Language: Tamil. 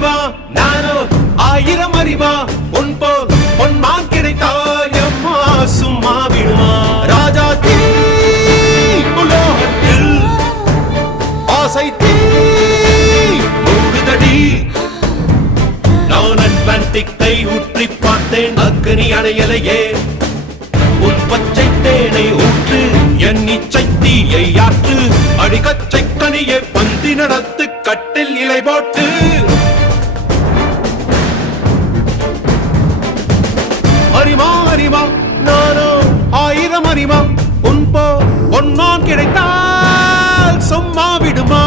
அறிவா நானோ ஆயிரம் அறிவா உன் போல் பொன்மான் கிடைத்தால் எம்மா சும்மா விடுமா ராஜா தீ உலோகத்தில் ஆசை தீ மூடுதடி நான் அட்லாண்டிக்கை ஊற்றி பார்த்தேன் அக்னி அணையலையே உன் பச்சை தேனை ஊற்று என் இச்சை தீயை ஆற்று அடிக்கச்சை கனியை பந்தி நடத்து கட்டில் இலை போட்டு அறிமா அறிமா நானோ ஆயிரம் அறிமா உன் போ பொன்னான் கிடைத்தால் சும்மா விடுமா